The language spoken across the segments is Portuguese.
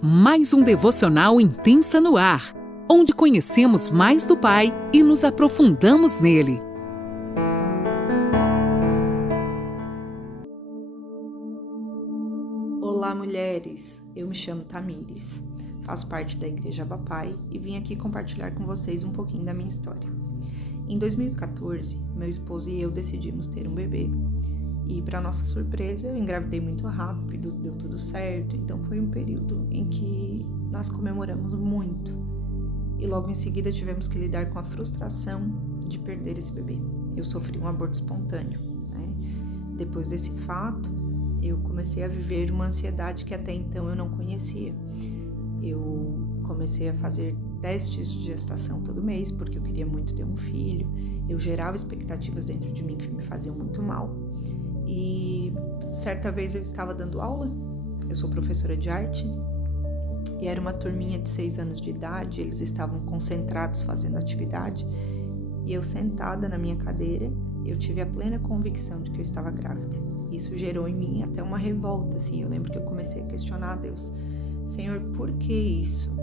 Mais um devocional Intensa no Ar, onde conhecemos mais do Pai e nos aprofundamos nele. Olá, mulheres! Eu me chamo Tamires, faço parte da Igreja Abba Pai e vim aqui compartilhar com vocês um pouquinho da minha história. Em 2014, meu esposo e eu decidimos ter um bebê. E, para nossa surpresa, eu engravidei muito rápido, deu tudo certo. Então, foi um período em que nós comemoramos muito. E logo em seguida tivemos que lidar com a frustração de perder esse bebê. Eu sofri um aborto espontâneo, né? Depois desse fato, eu comecei a viver uma ansiedade que até então eu não conhecia. Eu comecei a fazer testes de gestação todo mês, porque eu queria muito ter um filho. Eu gerava expectativas dentro de mim que me faziam muito mal. E certa vez eu estava dando aula, eu sou professora de arte, e era uma turminha de 6 anos de idade, eles estavam concentrados fazendo atividade, e eu sentada na minha cadeira, eu tive a plena convicção de que eu estava grávida. Isso gerou em mim até uma revolta, assim, eu lembro que eu comecei a questionar a Deus: Senhor, por que isso?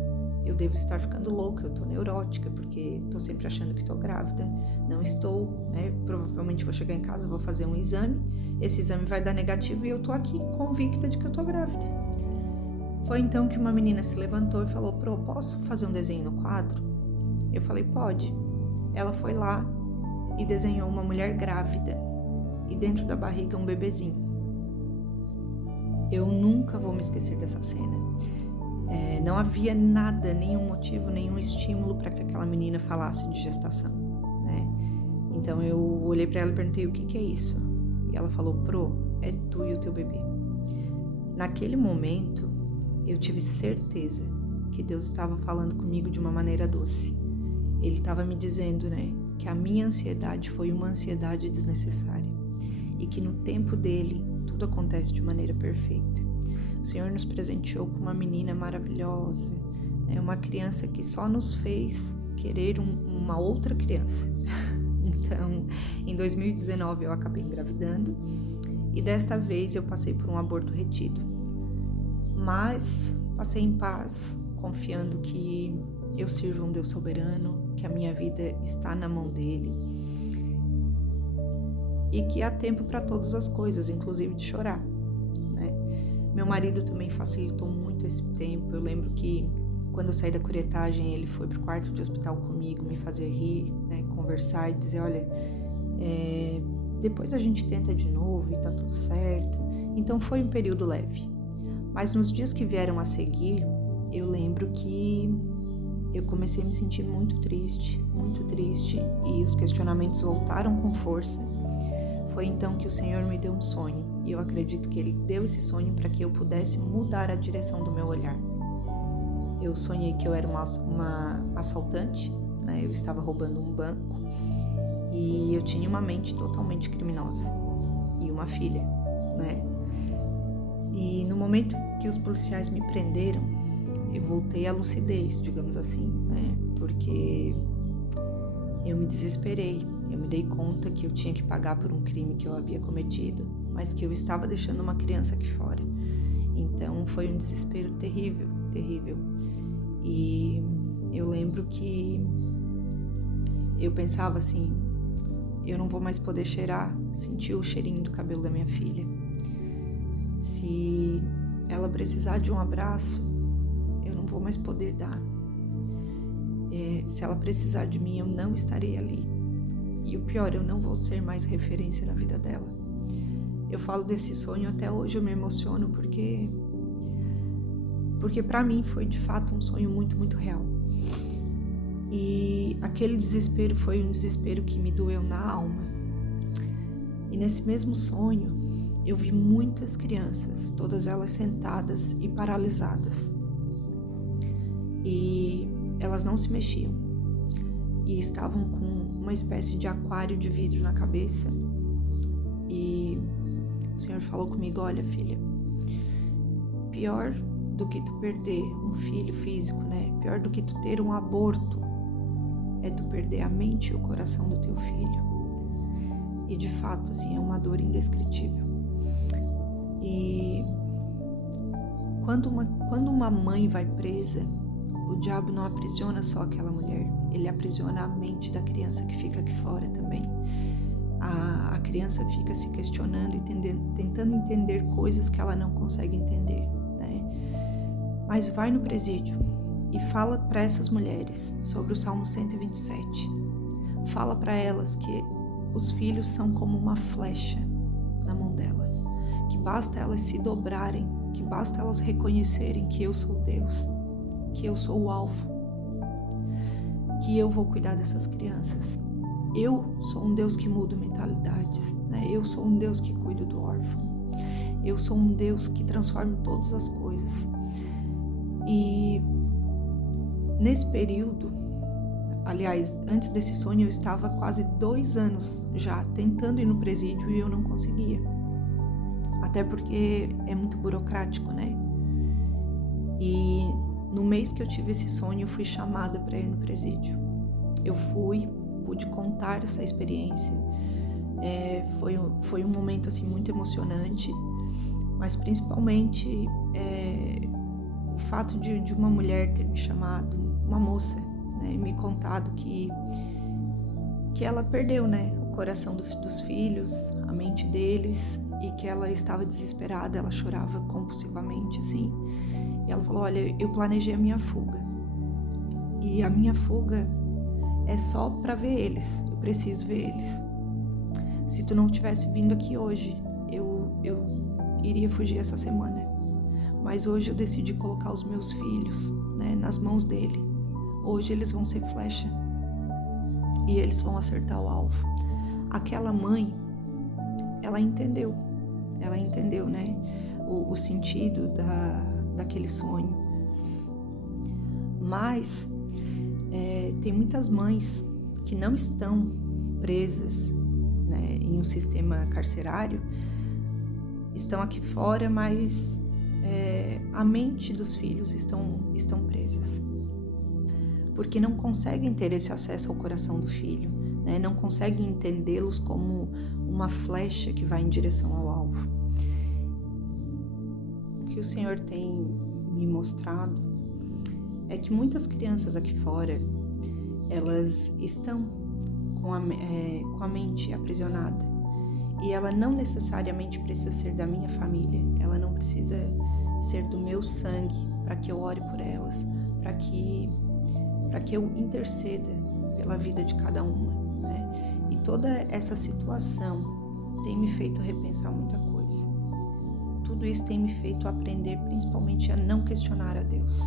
Eu devo estar ficando louca, eu tô neurótica, porque tô sempre achando que tô grávida. Não estou, né? Provavelmente vou chegar em casa, vou fazer um exame, esse exame vai dar negativo e eu tô aqui convicta de que eu tô grávida. Foi então que uma menina se levantou e falou: Pro, posso fazer um desenho no quadro? Eu falei: pode. Ela foi lá e desenhou uma mulher grávida e dentro da barriga um bebezinho. Eu nunca vou me esquecer dessa cena. Não havia nada, nenhum motivo, nenhum estímulo para que aquela menina falasse de gestação, né? Então eu olhei para ela e perguntei: o que é isso? E ela falou: Pro, é tu e o teu bebê. Naquele momento eu tive certeza que Deus estava falando comigo de uma maneira doce. Ele estava me dizendo, né, que a minha ansiedade foi uma ansiedade desnecessária e que no tempo dele tudo acontece de maneira perfeita. O Senhor nos presenteou com uma menina maravilhosa, né? Uma criança que só nos fez querer uma outra criança. Então, em 2019 eu acabei engravidando e desta vez eu passei por um aborto retido. Mas passei em paz, confiando que eu sirvo um Deus soberano, que a minha vida está na mão dele e que há tempo para todas as coisas, inclusive de chorar. Meu marido também facilitou muito esse tempo. Eu lembro que quando eu saí da curetagem, ele foi pro quarto de hospital comigo, me fazer rir, né, conversar e dizer: olha, depois a gente tenta de novo e tá tudo certo. Então foi um período leve. Mas nos dias que vieram a seguir, eu lembro que eu comecei a me sentir muito triste, e os questionamentos voltaram com força. Foi então que o Senhor me deu um sonho, e eu acredito que Ele deu esse sonho para que eu pudesse mudar a direção do meu olhar. Eu sonhei que eu era uma assaltante, né? Eu estava roubando um banco, e eu tinha uma mente totalmente criminosa, e uma filha, né? E no momento que os policiais me prenderam, eu voltei à lucidez, digamos assim, né? Porque eu me desesperei. Eu me dei conta que eu tinha que pagar por um crime que eu havia cometido, mas que eu estava deixando uma criança aqui fora. Então foi um desespero terrível, terrível. E eu lembro que eu pensava assim: eu não vou mais poder sentir o cheirinho do cabelo da minha filha. Se ela precisar de um abraço, eu não vou mais poder dar. Se ela precisar de mim, eu não estarei ali. E o pior, eu não vou ser mais referência na vida dela. Eu falo desse sonho, até hoje eu me emociono, porque para mim foi de fato um sonho muito, muito real. E aquele desespero foi um desespero que me doeu na alma. E nesse mesmo sonho, eu vi muitas crianças, todas elas sentadas e paralisadas. E elas não se mexiam. E estavam com uma espécie de aquário de vidro na cabeça. E o Senhor falou comigo: olha, filha, pior do que tu perder um filho físico, né? Pior do que tu ter um aborto é tu perder a mente e o coração do teu filho. E de fato, assim, é uma dor indescritível. E quando uma mãe vai presa, o diabo não aprisiona só aquela mulher, ele aprisiona a mente da criança que fica aqui fora também. A criança fica se questionando e tentando entender coisas que ela não consegue entender, né? Mas vai no presídio e fala para essas mulheres sobre o Salmo 127. Fala para elas que os filhos são como uma flecha na mão delas, que basta elas se dobrarem, que basta elas reconhecerem que eu sou Deus, que eu sou o alvo, que eu vou cuidar dessas crianças. Eu sou um Deus que muda mentalidades, né? Eu sou um Deus que cuida do órfão. Eu sou um Deus que transforma todas as coisas. E nesse período, aliás, antes desse sonho, eu estava quase 2 anos já tentando ir no presídio e eu não conseguia. Até porque é muito burocrático, né? E no mês que eu tive esse sonho, eu fui chamada para ir no presídio. Eu fui, pude contar essa experiência. Foi um momento assim muito emocionante, mas principalmente o fato de uma mulher ter me chamado, uma moça, né, e me contado que ela perdeu, né, o coração dos filhos, a mente deles, e que ela estava desesperada, ela chorava compulsivamente, assim. E ela falou: olha, eu planejei a minha fuga. E a minha fuga é só para ver eles. Eu preciso ver eles. Se tu não tivesse vindo aqui hoje, eu iria fugir essa semana. Mas hoje eu decidi colocar os meus filhos, né, nas mãos dele. Hoje eles vão ser flecha. E eles vão acertar o alvo. Aquela mãe, ela entendeu, né, o sentido daquele sonho. Mas tem muitas mães que não estão presas, né, em um sistema carcerário, estão aqui fora, mas a mente dos filhos estão presas, porque não conseguem ter esse acesso ao coração do filho, né, não conseguem entendê-los como uma flecha que vai em direção ao alvo. O que o Senhor tem me mostrado é que muitas crianças aqui fora, elas estão com a mente aprisionada, e ela não necessariamente precisa ser da minha família, ela não precisa ser do meu sangue para que eu ore por elas, para que eu interceda pela vida de cada uma, né? E toda essa situação tem me feito repensar muita coisa. Tudo isso tem me feito aprender principalmente a não questionar a Deus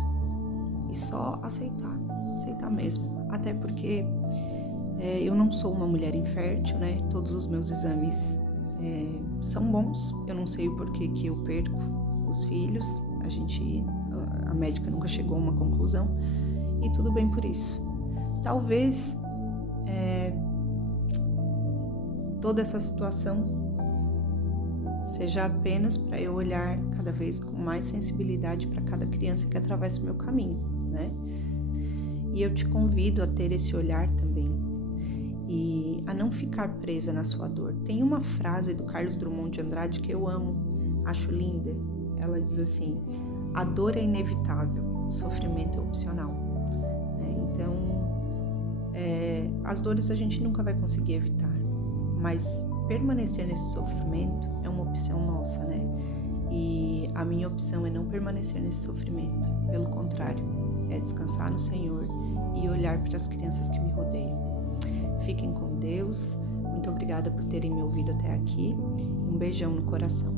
e só aceitar mesmo, até porque eu não sou uma mulher infértil, né? Todos os meus exames são bons, eu não sei o porquê que eu perco os filhos, a médica nunca chegou a uma conclusão, e tudo bem por isso. Talvez toda essa situação seja apenas para eu olhar cada vez com mais sensibilidade para cada criança que atravessa o meu caminho, né? E eu te convido a ter esse olhar também e a não ficar presa na sua dor. Tem uma frase do Carlos Drummond de Andrade que eu amo, acho linda. Ela diz assim: a dor é inevitável, o sofrimento é opcional. Então, as dores a gente nunca vai conseguir evitar, mas permanecer nesse sofrimento é uma opção nossa, né? E a minha opção é não permanecer nesse sofrimento, pelo contrário, é descansar no Senhor e olhar para as crianças que me rodeiam. Fiquem com Deus, muito obrigada por terem me ouvido até aqui, um beijão no coração.